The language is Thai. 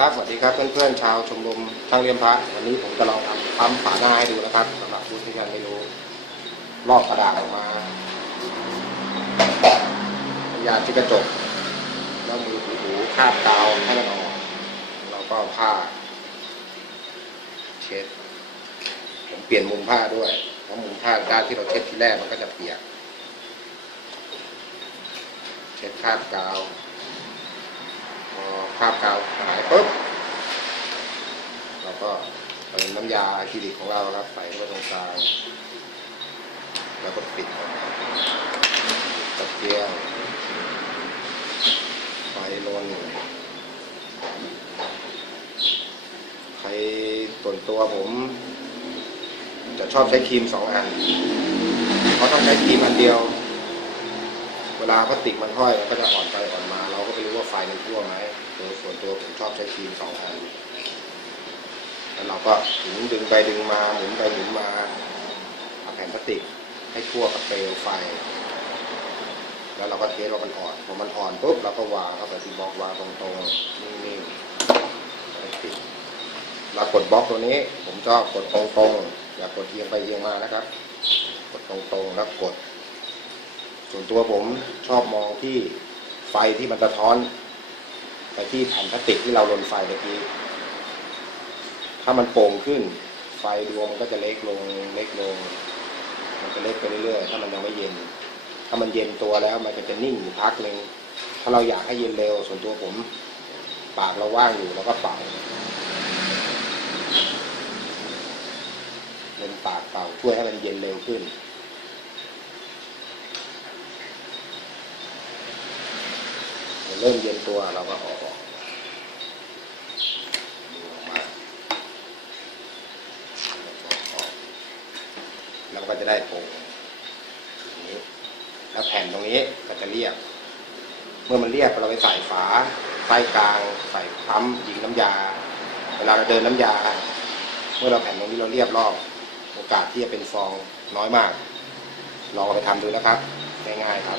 ครับสวัสดีครับเพื่อนๆชาวชมรมช่างเรียมพระวันนี้ผมจะลองทำปั๊มฝาหน้าให้ดูนะครับสำหรับผู้ที่ยังไม่รู้ลอกกระดาษออกมาพยายามที่กระจกแล้วมือถูๆคาบกาวให้มันออกแล้วก็เอาผ้า เช็ดผมเปลี่ยนมุมผ้าด้วยเพราะมุมผ้าด้านที่เราเช็ดที่แรกมันก็จะเปียก เช็ดคาบกาว พอคราบกาวหายปุ๊บเราก็เติมน้ำยาอะคริลิกของเราครับใส่เข้าไปตรงกลางแล้วก็ปิดตะเกียงไฟลนใครส่วนตัวผม จะชอบใช้ครีมสองอัน เพราะต้องใช้ครีมอันเดียว วลาพลาสติกมันห้อยมันก็จะอ่อนไปอ่อนมา เราก็ไม่รู้ว่าไฟมันทั่วไหมโดยส่วนตัวผมชอบใช้ครีมสองอันแล้วเราก็ถึงดึงไปดึงมาหมุนไปหมุนมาเอาแผ่นพลาสติกให้ทั่วกับเปลวไฟ แล้วเราก็เทสว่ามันอ่อนพอมันอ่อนปุ๊บเราก็วางเข้าไปที่บล็อกวางตรงๆนิ่งๆแล้วปิดเรากดบล็อกตัวนี้ ผมชอบกดตรงๆอย่ากดเอียงไปเอียงมานะครับ กดตรงๆแล้วกด ส่วนตัวผมชอบมองที่ไฟที่มันสะท้อน ไปที่แผ่นพลาสติกที่เราลนไฟเมื่อกี้ ถ้ามันโป่งขึ้น ไฟดวงมันก็จะเล็กลงเล็กลง มันจะเล็กไปเรื่อยๆ ถ้ามันยังไม่เย็น ถ้ามันเย็นตัวแล้วมันก็จะนิ่งอยู่พักหนึ่งถ้าเราอยากให้เย็นเร็ว ส่วนตัวผม ปากเราว่างอยู่แล้วก็เป่าเล่นปากเป่าช่วยให้มันเย็นเร็วขึ้น ริ่มเย็นตัวเราก็ออกดึงออกมากแล้วก็จะได้โป่งอย่างนี้แล้วแผ่นตรงนี้ก็จะเรียบ เมื่อมันเรียบเราไปใส่ฝาไส้กลาง ใส่ปั๊มยิงน้ำยา เวลาเราเดินน้ำยา เมื่อเราแผ่นตรงนี้เราเรียบรอบ โอกาสที่จะเป็นฟองน้อยมาก ลองไปทำดูนะครับ ง่ายๆครับ